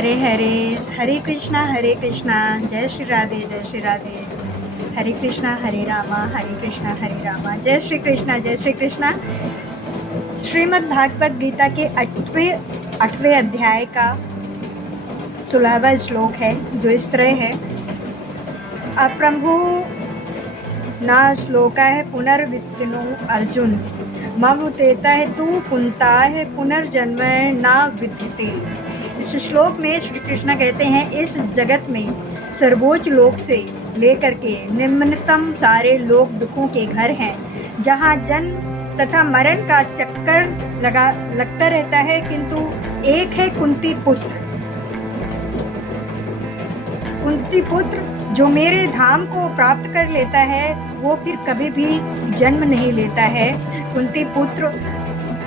हरे हरे, हरे कृष्णा जय श्री राधे जय श्री राधे। हरे कृष्णा हरे रामा जय श्री कृष्णा जय श्री कृष्णा। श्रीमद् भागवत गीता के 8वें अध्याय का 16वां श्लोक है, जो इस तरह है। अप्रभु ना श्लोका है पुनर्वित्तिनो अर्जुन, मम तेता है तू कुंता है पुनर्जन्म ना विद्यते। इस श्लोक में श्री कृष्ण कहते हैं, इस जगत में सर्वोच्च लोक से लेकर के निम्नतम सारे लोक दुखों के घर हैं, जहाँ जन्म तथा मरण का चक्कर लगता रहता है, किंतु एक है कुंती पुत्र जो मेरे धाम को प्राप्त कर लेता है, वो फिर कभी भी जन्म नहीं लेता है। कुंती पुत्र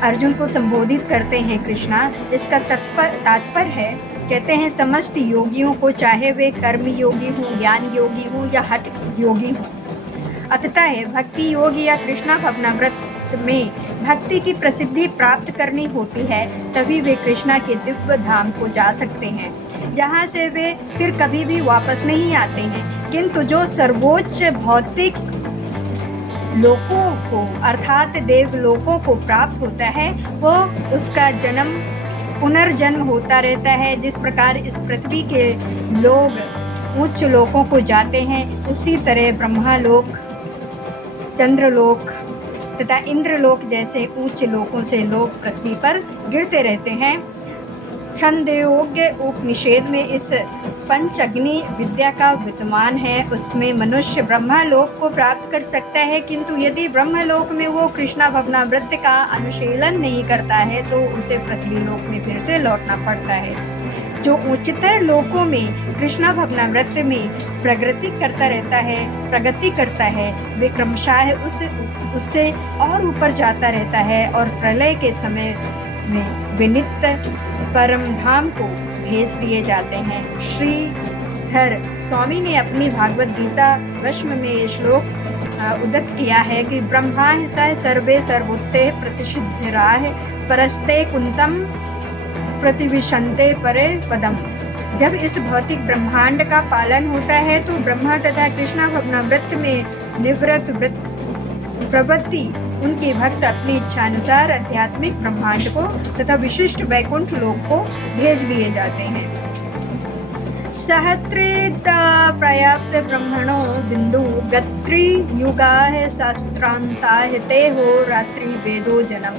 अर्जुन को संबोधित करते हैं कृष्णा। इसका तात्पर्य है, कहते हैं समस्त योगियों को, चाहे वे कर्म योगी हों, ज्ञान योगी हों या हठ योगी हों, अतः भक्ति योग या कृष्णा भवनामृत में भक्ति की प्रसिद्धि प्राप्त करनी होती है, तभी वे कृष्णा के दिव्य धाम को जा सकते हैं, जहाँ से वे फिर कभी भी वापस नहीं आते हैं। किंतु जो सर्वोच्च भौतिक लोकों को अर्थात देवलोकों को प्राप्त होता है, वो उसका पुनर्जन्म होता रहता है। जिस प्रकार इस पृथ्वी के लोग उच्च लोकों को जाते हैं, उसी तरह ब्रह्मालोक, चंद्रलोक तथा इंद्रलोक जैसे उच्च लोकों से लोग पृथ्वी पर गिरते रहते हैं। छंदोग्य उपनिषद में इस पंचअग्नि विद्या का विद्यमान है, उसमें मनुष्य ब्रह्मलोक को प्राप्त कर सकता है, किंतु यदि ब्रह्मलोक में वो कृष्णा भवनामृत का अनुशीलन नहीं करता है, तो उसे पृथ्वी लोक में फिर से लौटना पड़ता है। जो उच्चतर लोकों में कृष्णा भवनामृत में प्रगति करता है, वे क्रमशः उससे और ऊपर जाता रहता है और प्रलय के समय में विनित्य परम धाम को भेज दिए जाते हैं। श्रीधर स्वामी ने अपनी भागवत गीता भस्म में ये श्लोक उद्धृत किया है कि ब्रह्मा सह सर्वे सर्वोत्ते प्रतिषिद्धराः परस्ते कुंतम प्रतिविशन्ते परे पदम। जब इस भौतिक ब्रह्मांड का पालन होता है, तो ब्रह्मा तथा कृष्णा भवनामृत में निवृत्त प्रवृत्ति उनके भक्त अपनी इच्छानुसार आध्यात्मिक ब्रह्मांड को तथा विशिष्ट वैकुंठ लोक को भेज दिए जाते हैं। सहस्रेत पर्याप्त ब्रह्मणो बिंदु गत्री युगा है शास्त्रांता ते हो रात्रि वेदो जन्म।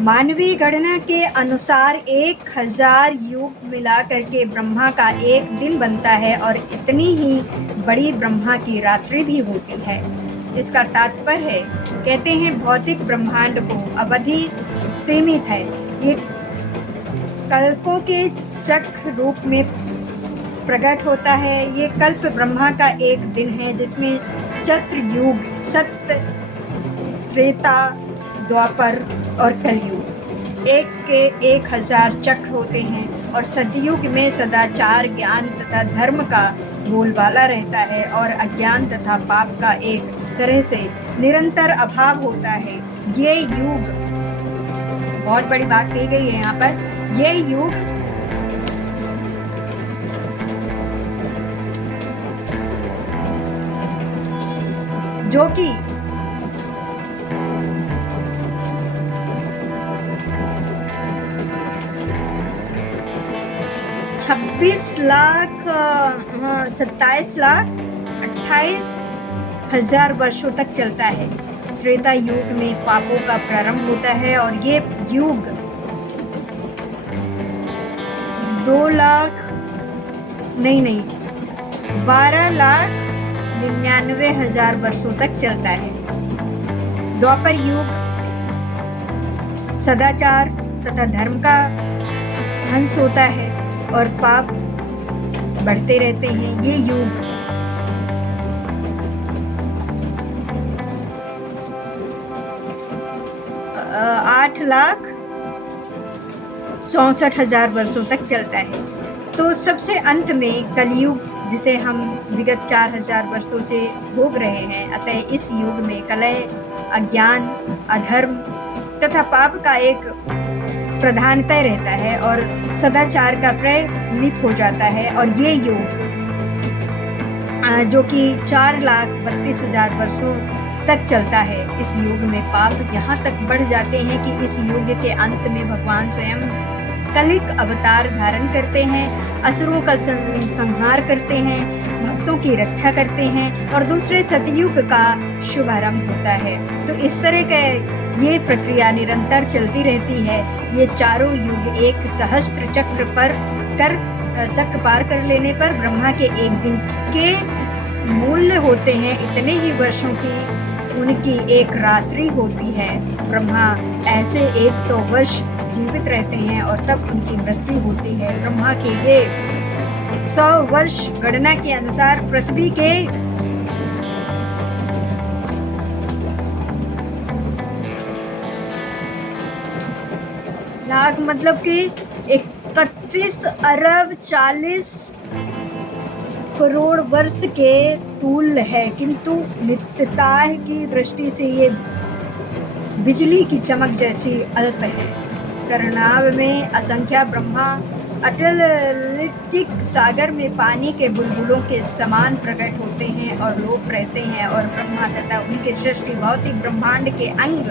मानवीय गणना के अनुसार 1000 युग मिलाकर के ब्रह्मा का एक दिन बनता है, और इतनी ही बड़ी ब्रह्मा की रात्रि भी होती है। इसका तात्पर्य है, कहते हैं भौतिक ब्रह्मांड को अवधि सीमित है, ये कल्पों के चक्र रूप में प्रकट होता है। ये कल्प ब्रह्मा का एक दिन है, जिसमें चतुर्युग सत्य, त्रेता, द्वापर और कलयुग एक के 1000 चक्र होते हैं, और सतयुग में सदाचार, ज्ञान तथा धर्म का बोलबाला रहता है, और अज्ञान तथा पाप का एक तरह से निरंतर अभाव होता है। ये युग, बहुत बड़ी बात कही गई है यहाँ पर, ये युग जो कि 27,28,000 वर्षों तक चलता है। त्रेता युग में पापों का प्रारंभ होता है, और ये युग 12,99,000 वर्षों तक चलता है। द्वापर युग सदाचार तथा धर्म का हंस होता है, और पाप बढ़ते रहते हैं। ये युग 8,64,000 वर्षों तक चलता है। तो सबसे अंत में कलयुग, जिसे हम विगत 4000 वर्षों से भोग रहे हैं, अतः इस युग में कलह, अज्ञान, अधर्म तथा पाप का एक प्रधानता रहता है और सदाचार का प्रलिप हो जाता है। और ये योग जो कि 4,32,000 वर्षों तक चलता है, इस योग में पाप यहाँ तक बढ़ जाते हैं कि इस योग के अंत में भगवान स्वयं कलिक अवतार धारण करते हैं, असुरों का संहार करते हैं, भक्तों की रक्षा करते हैं और दूसरे सतयुग का शुभारंभ होता है। तो इस तरह का ये प्रक्रिया निरंतर चलती रहती है। ये चारों युग एक सहस्त्र चक्र पार कर लेने पर ब्रह्मा के एक दिन के मूल्य होते हैं, इतने ही वर्षों की उनकी एक रात्रि होती है। ब्रह्मा ऐसे 100 वर्ष जीवित रहते हैं और तब उनकी मृत्यु होती है। ब्रह्मा के ये 100 वर्ष गणना के अनुसार पृथ्वी के लाख मतलब कि 31 अरब 40 करोड़ वर्ष के तुल्य है, किंतु नित्यता की दृष्टि से ये बिजली की चमक जैसी अल्प है। कर्णाव में असंख्य ब्रह्मा अटलिक सागर में पानी के बुलबुलों के समान प्रकट होते हैं और लोप रहते हैं, और ब्रह्मा तथा उनके सृष्टि भौतिक ब्रह्मांड के अंग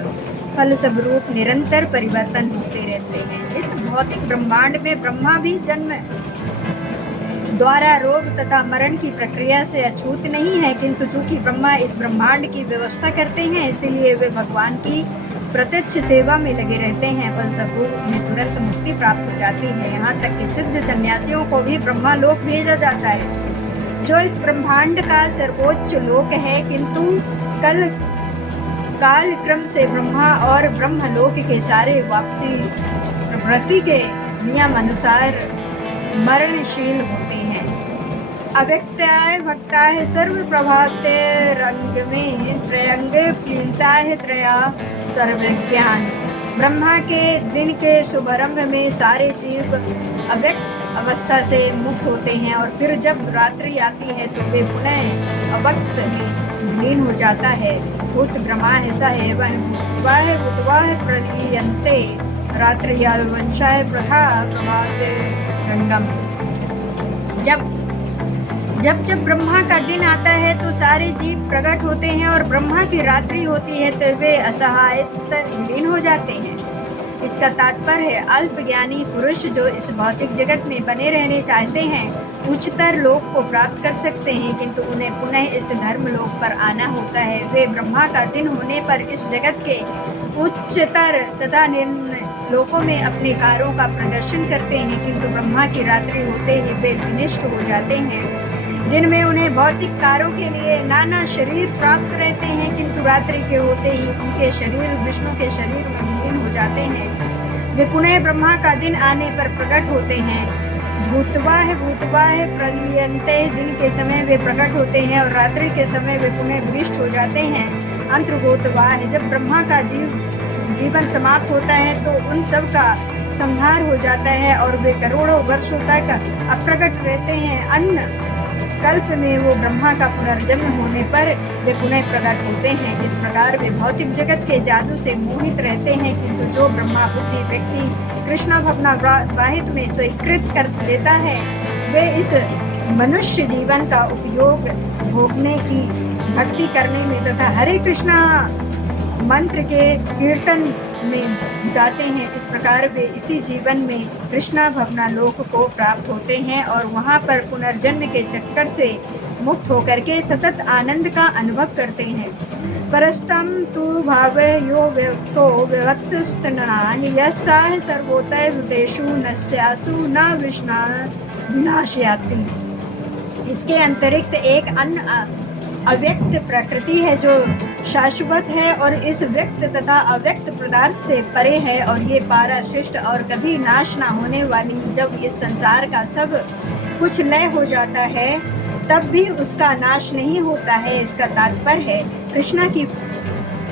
फल स्वरूप निरंतर परिवर्तन होते रहते हैं। इस भौतिक ब्रह्मांड में ब्रह्मा भी जन्म द्वारा रोग तथा मरण की प्रक्रिया से अछूत नहीं है, किंतु चूंकि ब्रह्मा इस ब्रह्मांड की व्यवस्था करते हैं, इसीलिए वे भगवान की प्रत्यक्ष सेवा में लगे रहते हैं। फलस्वरूप उन्हें तुरंत मुक्ति प्राप्त हो जाती है। यहाँ तक कि सिद्ध सन्यासियों को भी ब्रह्मा लोक भेजा जाता है, जो इस ब्रह्मांड का सर्वोच्च लोक है, किंतु काल क्रम से ब्रह्मा और ब्रह्मलोक के सारे वापसी प्रवृत्ति के नियम अनुसार मरणशील होते हैं। अव्यक्ताय भक्ताय सर्व प्रभाते रंग में त्रयंग प्रीणताय त्रया सर्वज्ञान। ब्रह्मा के दिन के शुभारंभ में सारे जीव अव्यक्त अवस्था से मुक्त होते हैं और फिर जब रात्रि आती है तो वे पुनः अव्यक्त में लीन हो जाता है। भूत ब्रह्मा ऐसा है वह प्रलीयन्ते रात्रियावंशाय प्रथा प्रभाते रंगम। जब ब्रह्मा का दिन आता है तो सारे जीव प्रकट होते हैं और ब्रह्मा की रात्रि होती है तो वे असहायत लीन हो जाते हैं। इसका तात्पर्य है अल्प ज्ञानी पुरुष जो इस भौतिक जगत में बने रहने चाहते हैं उच्चतर लोक को प्राप्त कर सकते हैं, किंतु उन्हें पुनः इस धर्म लोक पर आना होता है। वे ब्रह्मा का दिन होने पर इस जगत के उच्चतर तथा निम्न लोकों में अपने कार्यों का प्रदर्शन करते हैं, किंतु ब्रह्मा की रात्रि होते ही वे विनिष्ट हो जाते हैं। दिन में उन्हें भौतिक कार्यों के लिए नाना शरीर प्राप्त रहते हैं, किंतु रात्रि के होते ही उनके शरीर विष्णु के शरीर में विलीन हो जाते हैं। वे पुनः ब्रह्मा का दिन आने पर प्रकट होते हैं। भूतवाह प्रलीयन्ते। दिन के समय वे प्रकट होते हैं और रात्रि के समय वे पुनः विनिष्ट हो जाते हैं। अंतर्भूतवाह। जब ब्रह्मा का जीवन समाप्त होता है तो उन सब का संहार हो जाता है और वे करोड़ों वर्षों तक अप्रकट रहते हैं। अन्य कल्प में वो ब्रह्मा का पुनर्जन्म होने पर वे पुनः प्रकट होते हैं। इस प्रकार वे भौतिक जगत के जादू से मोहित रहते हैं, किंतु जो ब्रह्मा बुद्धि व्यक्ति कृष्ण भवना वाहित में स्वीकृत कर लेता है वे इस मनुष्य जीवन का उपयोग भोगने की भक्ति करने में तथा हरे कृष्णा मंत्र के कीर्तन में बिताते हैं। इस प्रकार वे इसी जीवन में कृष्णा भवना लोक को प्राप्त होते हैं और वहाँ पर पुनर्जन्म के चक्कर से मुक्त होकर के सतत आनंद का अनुभव करते हैं। परस्तम तु भाव यो व्यक्तो व्यक्तस्तनान यस्साह सर्वोतय भूतेषु नस्यासु न विष्णा विनाशयाति। इसके अतिरिक्त एक अन्य अव्यक्त प्रकृति है जो शाश्वत है और इस व्यक्त तथा अव्यक्त पदार्थ से परे है, और ये पारा श्रेष्ठ और कभी नाश ना होने वाली। जब इस संसार का सब कुछ लय हो जाता है तब भी उसका नाश नहीं होता है। इसका तात्पर्य है कृष्णा की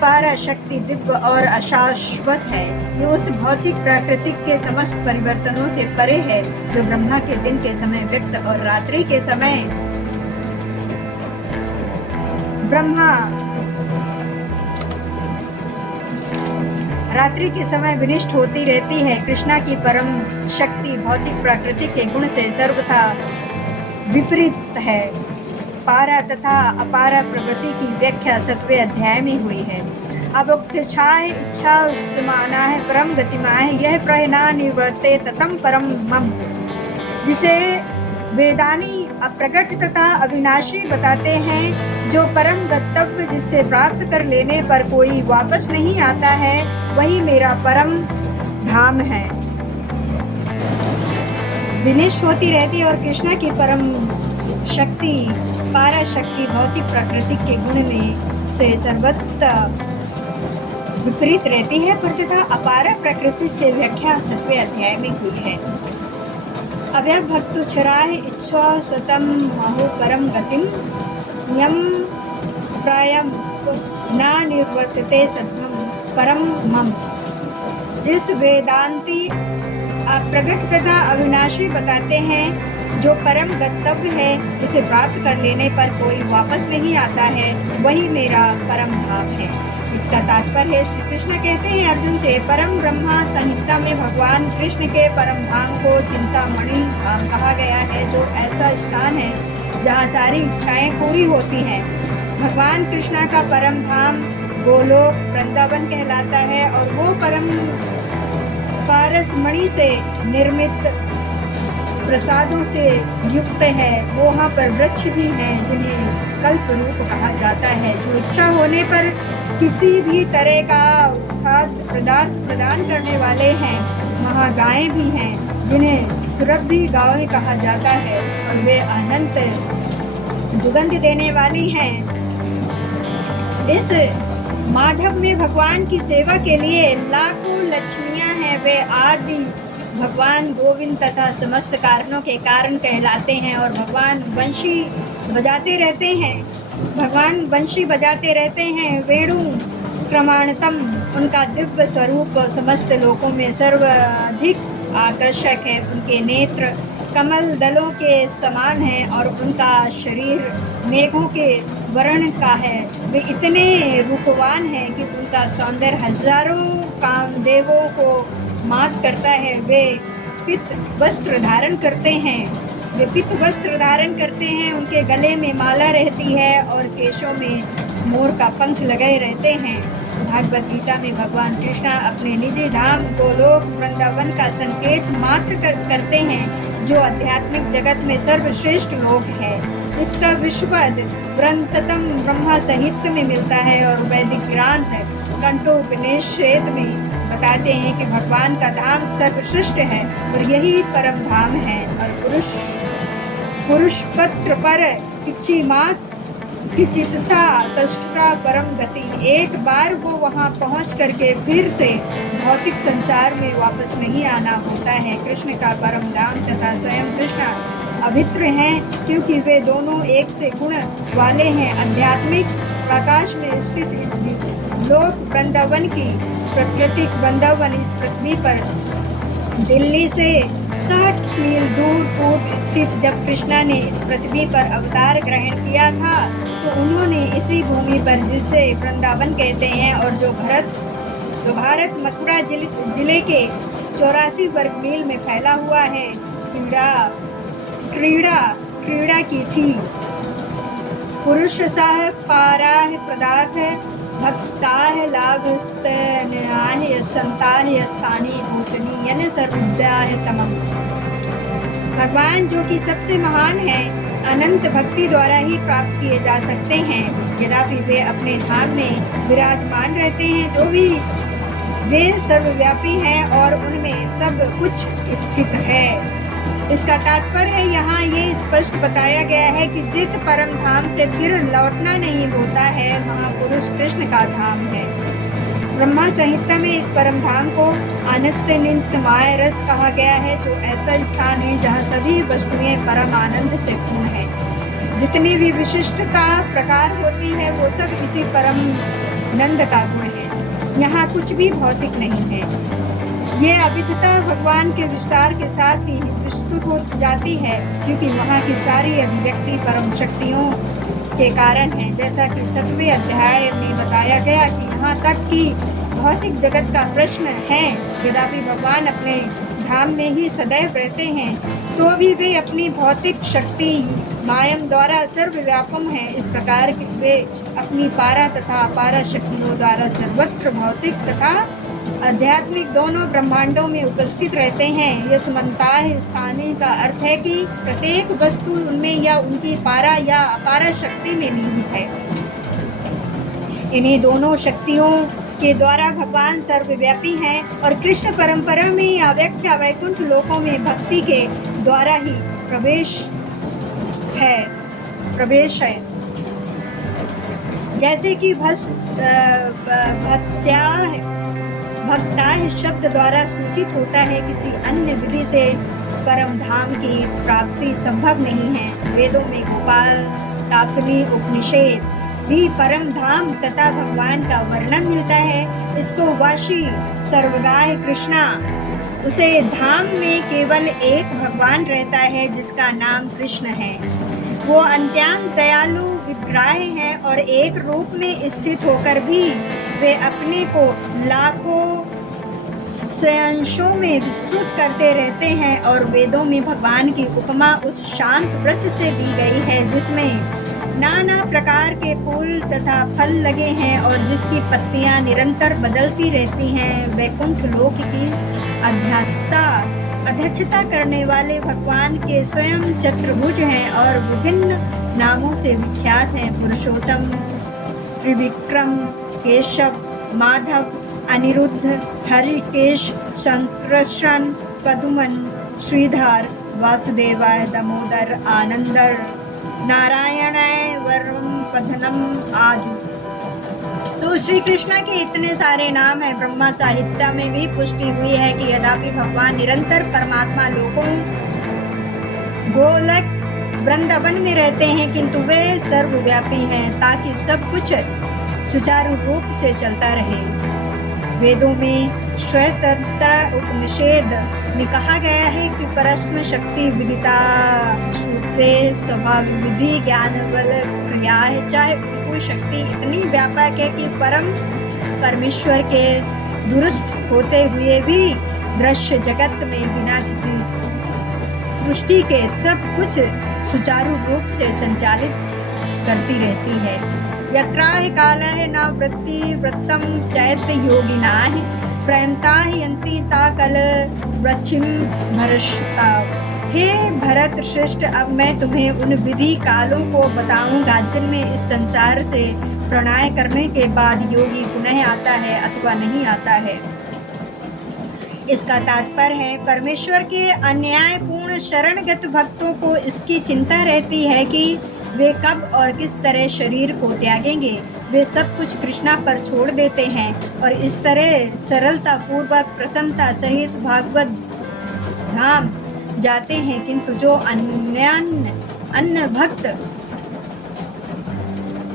पारा शक्ति दिव्य और अशाश्वत है। ये उस भौतिक प्राकृतिक के समस्त परिवर्तनों से परे है जो ब्रह्मा के दिन के समय व्यक्त और रात्रि के समय रात्रि के समय विनिष्ट होती रहती है। कृष्णा की परम शक्ति भौतिक प्रकृति के गुण से सर्वथा विपरीत है। पारा तथा अपारा प्रकृति की व्याख्या 7वें अध्याय में हुई है। अब उक्तछाय इच्छा उस्तमाना है परम गतिमाय यह प्रहना निवर्ते ततम परम मम, जिसे वेदानी अप्रकट तथा अविनाशी बताते हैं। जो परम गंतव्य जिससे प्राप्त कर लेने पर कोई वापस नहीं आता है, वही मेरा परम धाम है। विनिष्ट होती रहती और कृष्णा की परम शक्ति पारा शक्ति भौतिक प्रकृति के गुण में से सर्वत्र विपरीत रहती है, पर तथा अपारा प्रकृति से व्याख्या 7वें अध्याय में हुई है। अव्यय भक्तुच्छराय इच्छा सतम महो परम गतिम यम प्रायम न निर्वर्तते सद्धम परम मम, जिस वेदांती अप्रगट तथा अविनाशी बताते हैं, जो परम गंतव्य है जिसे प्राप्त कर लेने पर कोई वापस नहीं आता है, वही मेरा परम धाम है। इसका तात्पर्य है, श्री कृष्ण कहते हैं अर्जुन से, परम ब्रह्मा संहिता में भगवान कृष्ण के परम धाम को चिंतामणि धाम कहा गया है, जो ऐसा स्थान है जहाँ सारी इच्छाएं पूरी होती हैं। भगवान कृष्णा का परम धाम गोलोक वृंदावन कहलाता है और वो परम पारस मणि से निर्मित प्रसादों से युक्त है। वहाँ पर वृक्ष भी हैं जिन्हें कल्प रूप कहा जाता है, जो इच्छा होने पर किसी भी तरह का खाद्य पदार्थ प्रदान करने वाले हैं। वहाँ गायें भी हैं जिन्हें सुरभि गायें कहा जाता है और वे अनंत दुगंध देने वाली हैं। इस माधव में भगवान की सेवा के लिए लाखों लक्ष्मियां हैं। वे आदि भगवान गोविंद तथा समस्त कारणों के कारण कहलाते हैं और भगवान बंशी बजाते रहते हैं। वेणु क्रमाणतम उनका दिव्य स्वरूप समस्त लोकों में सर्वाधिक आकर्षक है। उनके नेत्र कमल दलों के समान हैं और उनका शरीर मेघों के वर्ण का है। वे इतने रूपवान हैं कि उनका सौंदर्य हजारों कामदेवों को मात करता है। वे पित्त वस्त्र धारण करते हैं। उनके गले में माला रहती है और केशों में मोर का पंख लगे रहते हैं। भागवत गीता में भगवान कृष्ण अपने निजी धाम गोलोक वृंदावन का संकेत मात्र करते हैं, जो आध्यात्मिक जगत में सर्वश्रेष्ठ लोक है। इसका विशद वृंततम ब्रह्मा साहित्य में मिलता है और वैदिक ग्रंथ कंठोपनिषद में बताते हैं कि भगवान का धाम सर्वश्रेष्ठ है और यही परम धाम है। और पुरुष पत्र पर चिकित्सा कष्टा परम गति, एक बार वो वहाँ पहुँच करके फिर से भौतिक संसार में वापस नहीं आना होता है। कृष्ण का परम धाम तथा स्वयं कृष्ण अभित्र हैं, क्योंकि वे दोनों एक से गुण वाले हैं। आध्यात्मिक आकाश में स्थित इस लोक वृंदावन की प्राकृतिक वृंदावन इस पृथ्वी पर दिल्ली से 60 मील दूर पूर्व स्थित जब कृष्णा ने इस पृथ्वी पर अवतार ग्रहण किया था, तो उन्होंने इसी भूमि पर, जिसे वृंदावन कहते हैं और जो भारत मथुरा जिले के 84 वर्ग मील में फैला हुआ है, क्रीड़ा की थी। पुरुष साह पारा है पदार्थ है, भक्ता है लाभ है संता है स्थानीय भूतनी यानी सर्वविद्या है तमम। भगवान जो कि सबसे महान है, अनंत भक्ति द्वारा ही प्राप्त किए जा सकते हैं। यद्यपि वे अपने धाम में विराजमान रहते हैं, जो भी वे सर्वव्यापी हैं और उनमें सब कुछ स्थित है। इसका तात्पर्य है, यहाँ ये स्पष्ट बताया गया है कि जिस परम धाम से फिर लौटना नहीं होता है, वहाँ पुरुष कृष्ण का धाम है। ब्रह्मा संहिता में इस परम धाम को अनित्य रस कहा गया है, जो ऐसा स्थान है जहाँ सभी वस्तुएं परम आनंद से पूर्ण है। जितनी भी विशिष्टता प्रकार होती है, वो सब इसी परम नंद का गुण है। यहाँ कुछ भी भौतिक नहीं है। ये अविधता भगवान के विस्तार के साथ ही विस्तृत हो जाती है, क्योंकि वहाँ की सारी अभिव्यक्ति परम शक्तियों के कारण है। जैसा कि 7वें अध्याय में बताया गया कि यहाँ तक कि भौतिक जगत का प्रश्न है। यद्यपि भगवान अपने धाम में ही सदैव रहते हैं, तो भी वे अपनी भौतिक शक्ति मायम द्वारा सर्वव्यापक हैं। इस प्रकार वे अपनी पारा तथा अपारा शक्तियों द्वारा सर्वत्र भौतिक तथा आध्यात्मिक दोनों ब्रह्मांडों में उपस्थित रहते हैं। यह समन्ताः स्थाने का अर्थ है कि प्रत्येक वस्तु उनमें या उनकी पारा या अपारा शक्ति में निहित है। इन्हीं दोनों शक्तियों के द्वारा भगवान सर्वव्यापी हैं और कृष्ण परंपरा में अव्यक्त वैकुंठ लोकों में भक्ति के द्वारा ही प्रवेश है। जैसे कि भक्त्याः शब्द द्वारा सूचित होता है, किसी अन्य विधि से परम धाम की प्राप्ति संभव नहीं है। वेदों में गोपाल तापनी उपनिषद भी परम धाम तथा भगवान का वर्णन मिलता है। इसको वाशी सर्वगाह कृष्णा, उसे धाम में केवल एक भगवान रहता है जिसका नाम कृष्ण है। वो अत्यंत दयालु विग्रह हैं और एक रूप में स्थित होकर भी वे अपने को लाखों अंशों में विस्तृत करते रहते हैं। और वेदों में भगवान की उपमा उस शांत वृक्ष से दी गई है जिसमें नाना प्रकार के फूल तथा फल लगे हैं और जिसकी पत्तियां निरंतर बदलती रहती हैं। वैकुंठ लोक की अध्यक्षता करने वाले भगवान के स्वयं चतुर्भुज हैं और विभिन्न नामों से विख्यात हैं। पुरुषोत्तम, त्रिविक्रम, केशव, माधव, अनिरुद्ध, हरिकेश, संकृष्ण, पद्मन, श्रीधर, वासुदेवाय, दामोदर, आनंदर, नारायणाय, वरुण, पद्मनम आदि। तो श्री कृष्ण के इतने सारे नाम हैं। ब्रह्मा साहित्य में भी पुष्टि हुई है कि यद्यपि भगवान निरंतर परमात्मा लोकों गोलक वृंदावन में रहते हैं, किंतु वे सर्वव्यापी हैं ताकि सब कुछ सुचारू रूप से चलता रहे। वेदों में श्वेतत्र उपनिषद में कहा गया है कि परस्म शक्ति विदिता श्रुते स्वभाव विधि ज्ञान बल क्रिया है। चाहे कोई शक्ति इतनी व्यापक है कि परमेश्वर के दुरुस्त होते हुए भी दृश्य जगत में बिना किसी दृष्टि के सब कुछ सुचारू रूप से संचालित करती रहती है। यत्राह कालः न वृत्ति वृत्तम चैत्य योगिनाः प्रयंताः यन्ति ताकल वृक्षिम भरष्ता। हे भरत श्रेष्ठ, अब मैं तुम्हें उन विधि कालों को बताऊंगा जिनमें इस संसार से प्रणाय करने के बाद योगी पुनः आता है अथवा नहीं आता है। इसका तात्पर्य है, परमेश्वर के अन्यायपूर्ण शरणगत भक्तों को इसकी चिंता रहती है कि वे कब और किस तरह शरीर को त्यागेंगे। वे सब कुछ कृष्णा पर छोड़ देते हैं और इस तरह सरलता पूर्वक प्रसन्नता सहित भागवत धाम जाते हैं। किंतु जो अन्य भक्त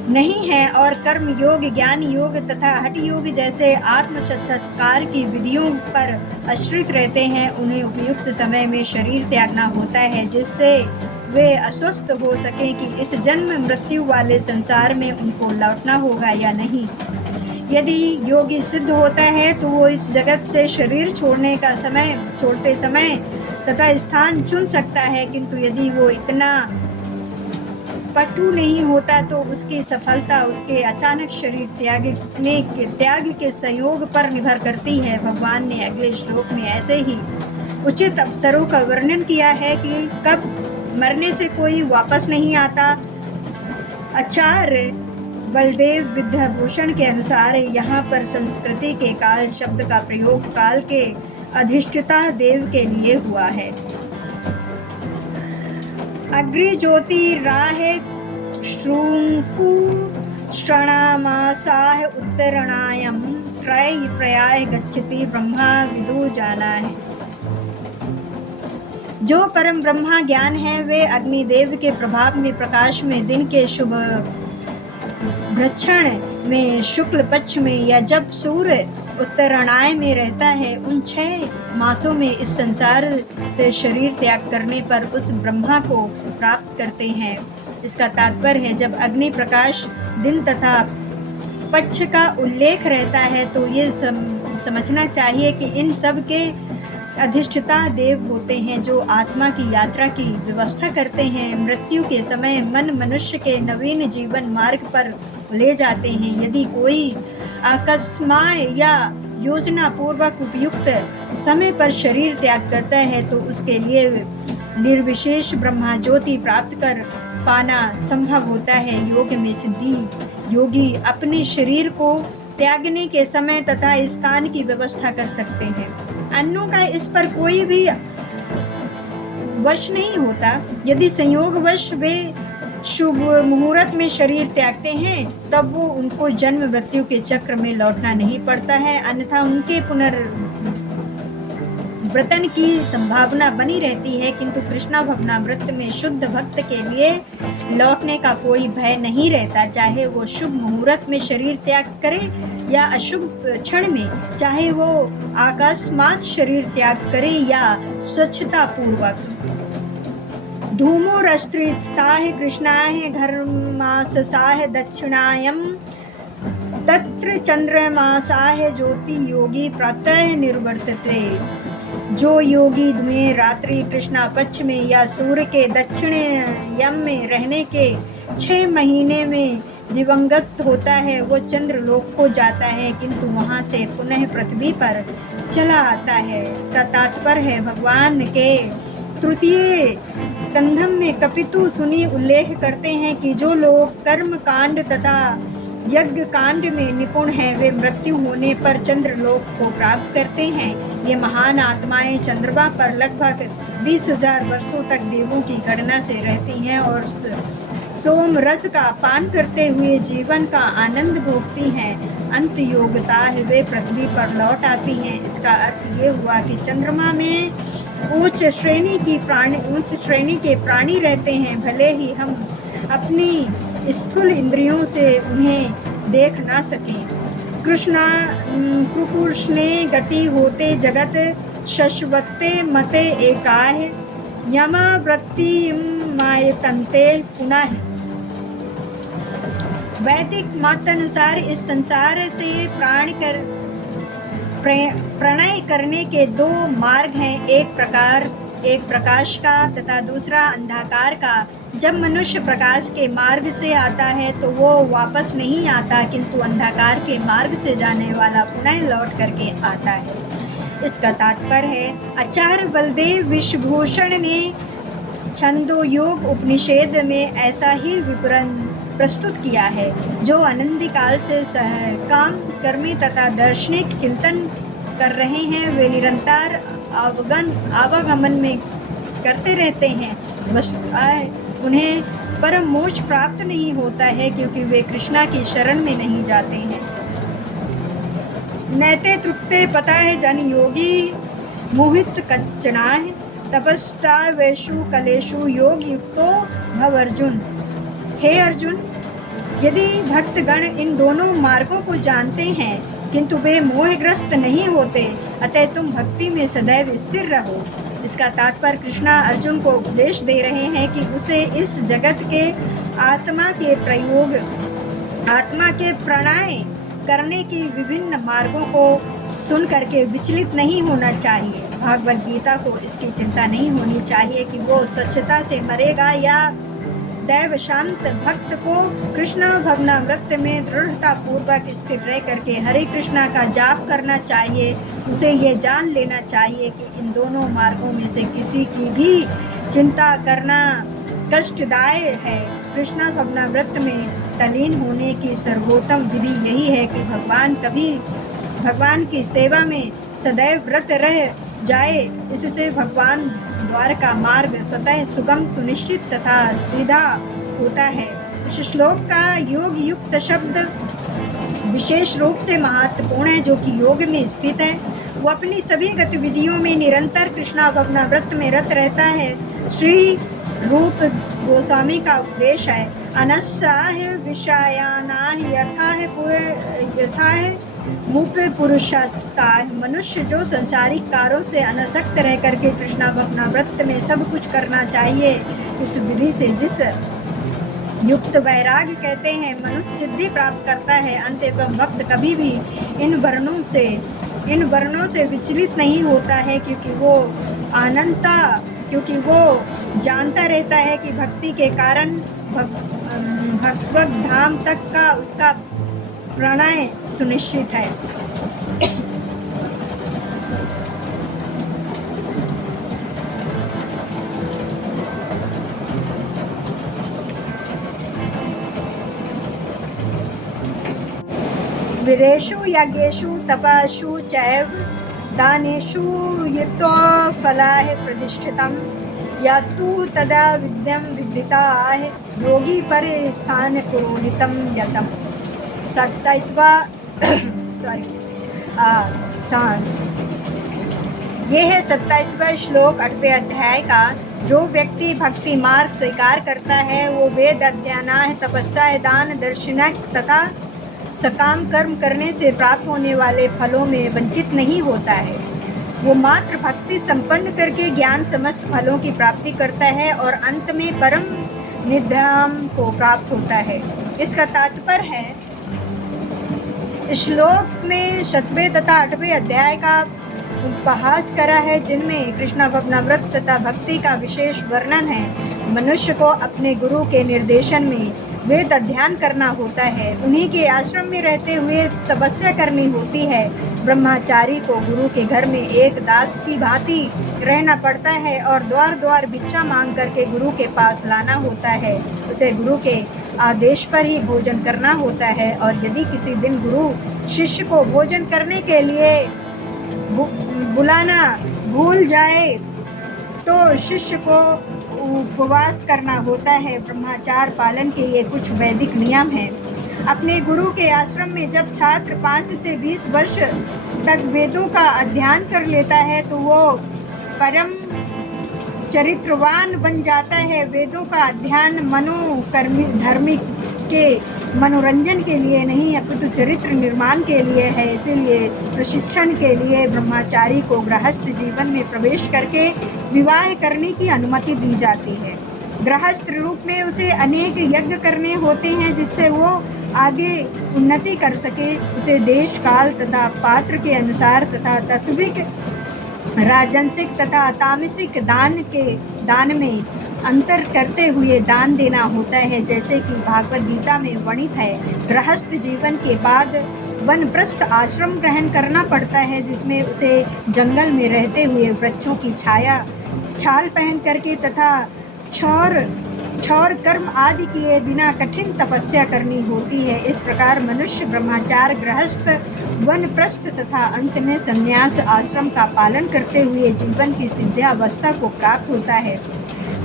नहीं है और कर्म योग, ज्ञान योग तथा हठ योग जैसे आत्म साक्षात्कार की विधियों पर आश्रित रहते हैं, उन्हें उपयुक्त समय में शरीर त्यागना होता है जिससे वे अस्वस्थ हो सकें कि इस जन्म मृत्यु वाले संसार में उनको लौटना होगा या नहीं। यदि योगी सिद्ध होता है तो वो इस जगत से शरीर छोड़ते समय तथा स्थान चुन सकता है, किंतु यदि वो इतना पटु नहीं होता तो उसकी सफलता उसके अचानक शरीर त्याग के संयोग पर निर्भर करती है। भगवान ने अगले श्लोक में ऐसे ही उचित अवसरों का वर्णन किया है कि कब मरने से कोई वापस नहीं आता। आचार्य बलदेव विद्याभूषण के अनुसार यहाँ पर संस्कृति के काल शब्द का प्रयोग काल के अधिष्ठता देव के लिए हुआ है। अग्रि ज्योति राह श्रृंकु श्रणामासाह उत्तरणायम त्रय प्रयाय गच्छति ब्रह्मा विदु जाना है। जो परम ब्रह्मा ज्ञान है वे अग्निदेव के प्रभाव में प्रकाश में दिन के शुभ भ्रक्षण में शुक्ल पक्ष में या जब सूर्य उत्तरायण में रहता है उन 6 मासों में इस संसार से शरीर त्याग करने पर उस ब्रह्मा को प्राप्त करते हैं। इसका तात्पर्य है जब अग्नि प्रकाश दिन तथा पक्ष का उल्लेख रहता है तो ये समझना चाहिए कि इन सब के अधिष्ठता देव होते हैं जो आत्मा की यात्रा की व्यवस्था करते हैं। मृत्यु के समय मन मनुष्य के नवीन जीवन मार्ग पर ले जाते हैं। यदि कोई अकस्मात या योजना पूर्वक उपयुक्त समय पर शरीर त्याग करता है तो उसके लिए निर्विशेष ब्रह्मा ज्योति प्राप्त कर पाना संभव होता है। योग में सिद्धि योगी अपने शरीर को त्यागने के समय तथा स्थान की व्यवस्था कर सकते हैं। अन्यों का इस पर कोई भी वश नहीं होता। यदि संयोगवश वे शुभ मुहूर्त में शरीर त्यागते हैं तब वो उनको जन्म मृत्यु के चक्र में लौटना नहीं पड़ता है, अन्यथा उनके पुनर्वृतन की संभावना बनी रहती है। किंतु कृष्णा भवनामृत में शुद्ध भक्त के लिए लौटने का कोई भय नहीं रहता, चाहे वो शुभ मुहूर्त में शरीर त्याग करे या अशुभ क्षण में, चाहे वो अकस्मात शरीर त्याग करे या स्वच्छता पूर्वक। धूमोरस्त्रिताः कृष्णाः घर्माससाः दक्षिणायं तत्र चंद्रमासाः ज्योति योगी प्रातः निर्वर्तते। जो योगी धुएं रात्रि कृष्णा पक्ष में या सूर्य के दक्षिण यम में रहने के 6 महीने में दिवंगत होता है वो चंद्रलोक को जाता है, किंतु वहां से पुनः पृथ्वी पर चला आता है। इसका तात्पर्य है भगवान के तृतीय कंधम में कपितु सुनी उल्लेख करते हैं कि जो लोग कर्म कांड तथा यज्ञ कांड में निपुण हैं वे मृत्यु होने पर चंद्रलोक को प्राप्त करते हैं। ये महान आत्माएं चंद्रमा पर लगभग 20,000 वर्षों तक देवों की गणना से रहती हैं और सोम रस का पान करते हुए जीवन का आनंद भोगती हैं। अंत योगता है वे पृथ्वी पर लौट आती हैं। इसका अर्थ ये हुआ कि चंद्रमा में उच्च श्रेणी के प्राणी रहते हैं, भले ही हम अपनी स्थूल इंद्रियों से उन्हें देख ना सकें। कृष्णे गति होते जगत शश्वते मते एकाह यमवृत्ति मायतन्ते पुनः। वैदिक मतानुसार इस संसार से प्रणय करने के 2 मार्ग हैं, एक प्रकाश का तथा दूसरा अंधकार का। जब मनुष्य प्रकाश के मार्ग से आता है तो वो वापस नहीं आता, किंतु अंधकार के मार्ग से जाने वाला पुनः लौट करके आता है। इसका तात्पर्य है आचार्य बलदेव विश्वभूषण ने छंदोयोग उपनिषद में ऐसा ही विवरण प्रस्तुत किया है। जो अनंतकाल से काम कर्मी तथा दार्शनिक चिंतन कर रहे हैं वे निरंतर आवागमन में करते रहते हैं, उन्हें परम मोक्ष प्राप्त नहीं होता है क्योंकि वे कृष्णा की शरण में नहीं जाते हैं। नैते तृप्ते पता है जन योगी मोहित कच्चनाः तपस्ता वेशु कलेशु योग युक्तो भव अर्जुन। हे अर्जुन, यदि भक्तगण इन दोनों मार्गों को जानते हैं किंतु वे मोहग्रस्त नहीं होते, अतः तुम भक्ति में सदैव स्थिर रहो। इसका तात्पर्य कृष्णा अर्जुन को उपदेश दे रहे हैं कि उसे इस जगत के आत्मा के प्रणय करने की विभिन्न मार्गों को सुन करके विचलित नहीं होना चाहिए। भागवत गीता को इसकी चिंता नहीं होनी चाहिए कि वो स्वच्छता से मरेगा या दैव शांत भक्त को कृष्ण भवनामृत में दृढ़ता पूर्वक स्थिर रह करके हरे कृष्णा का जाप करना चाहिए। उसे ये जान लेना चाहिए कि इन दोनों मार्गों में से किसी की भी चिंता करना कष्टदायक है। कृष्ण भवनामृत में तल्लीन होने की सर्वोत्तम विधि यही है कि भगवान की सेवा में सदैव व्रत रह जाए। इससे भगवान द्वार का मार्ग स्वतः सुगम सुनिश्चित तथा सीधा होता है। इस श्लोक का योग युक्त शब्द विशेष रूप से महत्वपूर्ण है जो कि योग में स्थित है। वो अपनी सभी गतिविधियों में निरंतर कृष्णा भवनामृत में रत रहता है। श्री रूप गोस्वामी का उपदेश है अनस्साह विषयानाह यथाह मुप पुरुषता। मनुष्य जो संसारिक कार्यों से अनासक्त रह करके कृष्णा भवनामृत में सब कुछ करना चाहिए, इस विधि से जिस युक्त वैराग्य कहते हैं मनुष्य सिद्धि प्राप्त करता है। अंत एवं भक्त कभी भी इन वर्णों से विचलित नहीं होता है, क्योंकि वो जानता रहता है कि भक्ति के कारण भगवत धाम तक का उसका प्रणय सुनिश्चित है। वीरेषु यज्ञेषु तपस्सु चैव दानेषु यतो फलाः प्रतिष्ठितं यत्तु तदा विद्यं विदिताः योगी परिस्थान पुरोहितं यतम्। 27वां ये है 27वां श्लोक 8वें अध्याय का। जो व्यक्ति भक्ति मार्ग स्वीकार करता है वो वेद अध्ययन, तपस्या, दान, दर्शन तथा सकाम कर्म करने से प्राप्त होने वाले फलों में वंचित नहीं होता है। वो मात्र भक्ति संपन्न करके ज्ञान समस्त फलों की प्राप्ति करता है और अंत में परम निधाम को प्राप्त होता है। इसका तात्पर्य है, श्लोक में 7वें तथा 8वें अध्याय का उपहास करा है, जिनमें कृष्ण भवनामृत तथा भक्ति का विशेष वर्णन है। मनुष्य को अपने गुरु के निर्देशन में वेद अध्ययन करना होता है, उन्हीं के आश्रम में रहते हुए तपस्या करनी होती है। ब्रह्मचारी को गुरु के घर में एक दास की भांति रहना पड़ता है और द्वार द्वार भिक्षा मांग करके गुरु के पास लाना होता है। उसे गुरु के आदेश पर ही भोजन करना होता है, और यदि किसी दिन गुरु शिष्य को भोजन करने के लिए बुलाना भूल जाए तो शिष्य को उपवास करना होता है। ब्रह्मचार्य पालन के ये कुछ वैदिक नियम हैं। अपने गुरु के आश्रम में जब छात्र 5 से 20 वर्ष तक वेदों का अध्ययन कर लेता है तो वो परम चरित्रवान बन जाता है। वेदों का अध्ययन धार्मिक के मनोरंजन के लिए नहीं अपितु चरित्र निर्माण के लिए है। इसीलिए प्रशिक्षण के लिए ब्रह्मचारी को गृहस्थ जीवन में प्रवेश करके विवाह करने की अनुमति दी जाती है। गृहस्थ रूप में उसे अनेक यज्ञ करने होते हैं जिससे वो आगे उन्नति कर सके। उसे देश काल तथा पात्र के अनुसार तथा तात्विक, राजंसिक तथा तामसिक दान में अंतर करते हुए दान देना होता है, जैसे कि भागवत गीता में वर्णित है। गृहस्थ जीवन के बाद वनप्रस्थ आश्रम ग्रहण करना पड़ता है, जिसमें उसे जंगल में रहते हुए वृक्षों की छाल पहन करके तथा क्षौर कर्म आदि किए बिना कठिन तपस्या करनी होती है। इस प्रकार मनुष्य ब्रह्मचार्य, गृहस्थ, वनप्रस्थ तथा अंत में संन्यास आश्रम का पालन करते हुए जीवन की सिद्धावस्था को प्राप्त होता है।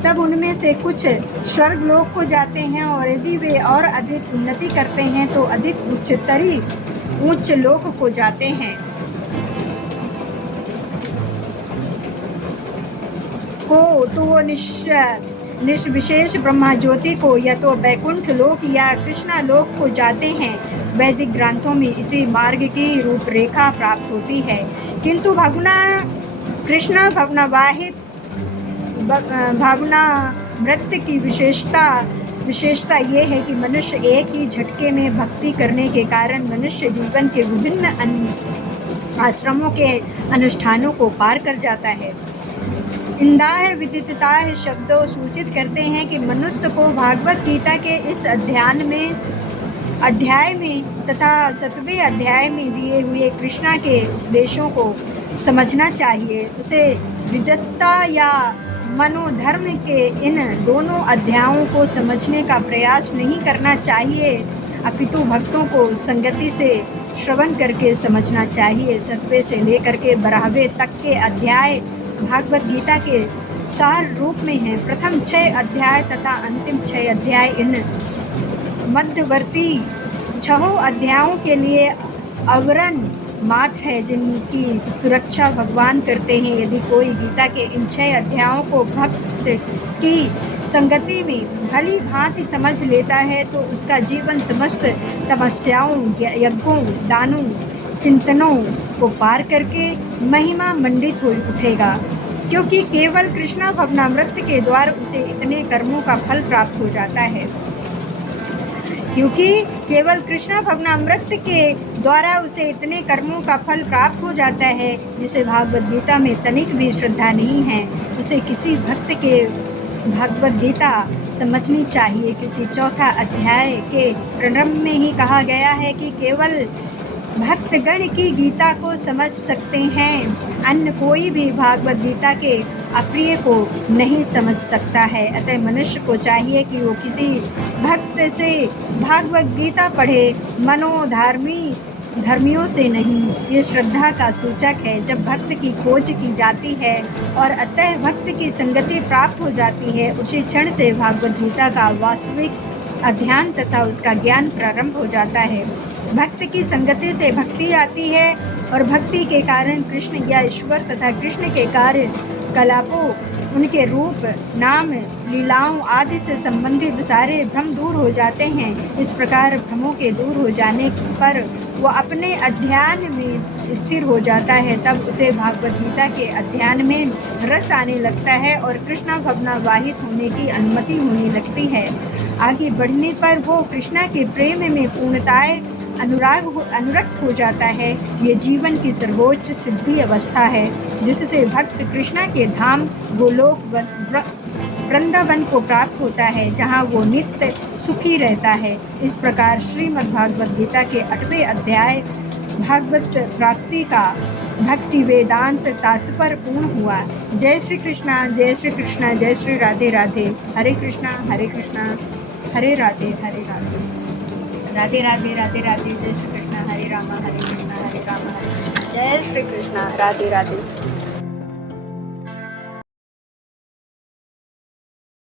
तब उनमें से कुछ स्वर्ग लोक को जाते हैं, और यदि वे और अधिक उन्नति करते हैं तो अधिक उच्च लोक को जाते हैं। तो वो निष्विशेष ब्रह्मा ज्योति को या तो वैकुंठ लोक या कृष्णा लोक को जाते हैं। वैदिक ग्रंथों में इसी मार्ग की रूपरेखा प्राप्त होती है, किंतु कृष्णा भावनामृत की विशेषता ये है कि मनुष्य एक ही झटके में भक्ति करने के कारण मनुष्य जीवन के विभिन्न आश्रमों के अनुष्ठानों को पार कर जाता है। इंदाह विदिताह शब्दों सूचित करते हैं कि मनुष्य को भागवत गीता के इस अध्याय में तथा 7वें अध्याय में दिए हुए कृष्णा के उपदेशों को समझना चाहिए। उसे विदत्ता या मनोधर्म के इन दोनों अध्यायों को समझने का प्रयास नहीं करना चाहिए, अपितु भक्तों को संगति से श्रवण करके समझना चाहिए। 7वें से लेकर के 12वें तक के अध्याय भागवत गीता के सार रूप में है। प्रथम 6 अध्याय तथा अंतिम 6 अध्याय इन मध्यवर्ती 6 अध्यायों के लिए आवरण मात्र है, जिनकी सुरक्षा भगवान करते हैं। यदि कोई गीता के इन 6 अध्यायों को भक्त की संगति में भली भांति समझ लेता है तो उसका जीवन समस्त तपस्याओं, यज्ञों, दानों, चिंतनों को पार करके महिमा मंडित हो उठेगा, क्योंकि केवल कृष्णा भवनामृत के द्वारा उसे इतने कर्मों का फल प्राप्त हो जाता है। क्योंकि केवल कृष्ण भवनामृत के द्वारा उसे इतने कर्मों का फल प्राप्त हो जाता है जिसे भागवत गीता में तनिक भी श्रद्धा नहीं है। उसे किसी भक्त के भागवत गीता समझनी चाहिए, क्योंकि चौथा अध्याय के प्रारंभ में ही कहा गया है कि केवल भक्तगण की गीता को समझ सकते हैं, अन्य कोई भी भागवत गीता के अप्रिय को नहीं समझ सकता है। अतः मनुष्य को चाहिए कि वो किसी भक्त से भागवत गीता पढ़े, धर्मियों से नहीं। ये श्रद्धा का सूचक है। जब भक्त की खोज की जाती है और अतः भक्त की संगति प्राप्त हो जाती है, उसी क्षण से भागवत गीता का वास्तविक अध्ययन तथा उसका ज्ञान प्रारंभ हो जाता है। भक्त की संगति से भक्ति आती है और भक्ति के कारण कृष्ण या ईश्वर तथा कृष्ण के कार्य कलापों, उनके रूप, नाम, लीलाओं आदि से संबंधित सारे भ्रम दूर हो जाते हैं। इस प्रकार भ्रमों के दूर हो जाने पर वह अपने अध्ययन में स्थिर हो जाता है। तब उसे भागवत गीता के अध्ययन में रस आने लगता है और कृष्णा भवनावाहित होने की अनुमति होने लगती है। आगे बढ़ने पर वो कृष्णा के प्रेम में पूर्णताय अनुरक्त हो जाता है। ये जीवन की सर्वोच्च सिद्धि अवस्था है जिससे भक्त कृष्णा के धाम गोलोक वृंदावन को प्राप्त होता है, जहाँ वो नित्य सुखी रहता है। इस प्रकार श्रीमद् भागवत गीता के 8वें अध्याय भागवत प्राप्ति का भक्ति वेदांत तात्पर्य पूर्ण हुआ। जय श्री कृष्णा, जय श्री कृष्णा, जय श्री राधे राधे। हरे कृष्णा हरे राधे हरे राधे। राधे राधे राधे राधे। जय श्री कृष्ण, हरे रामा हरे कृष्णा हरे रामा हरे। जय श्री कृष्ण, राधे राधे।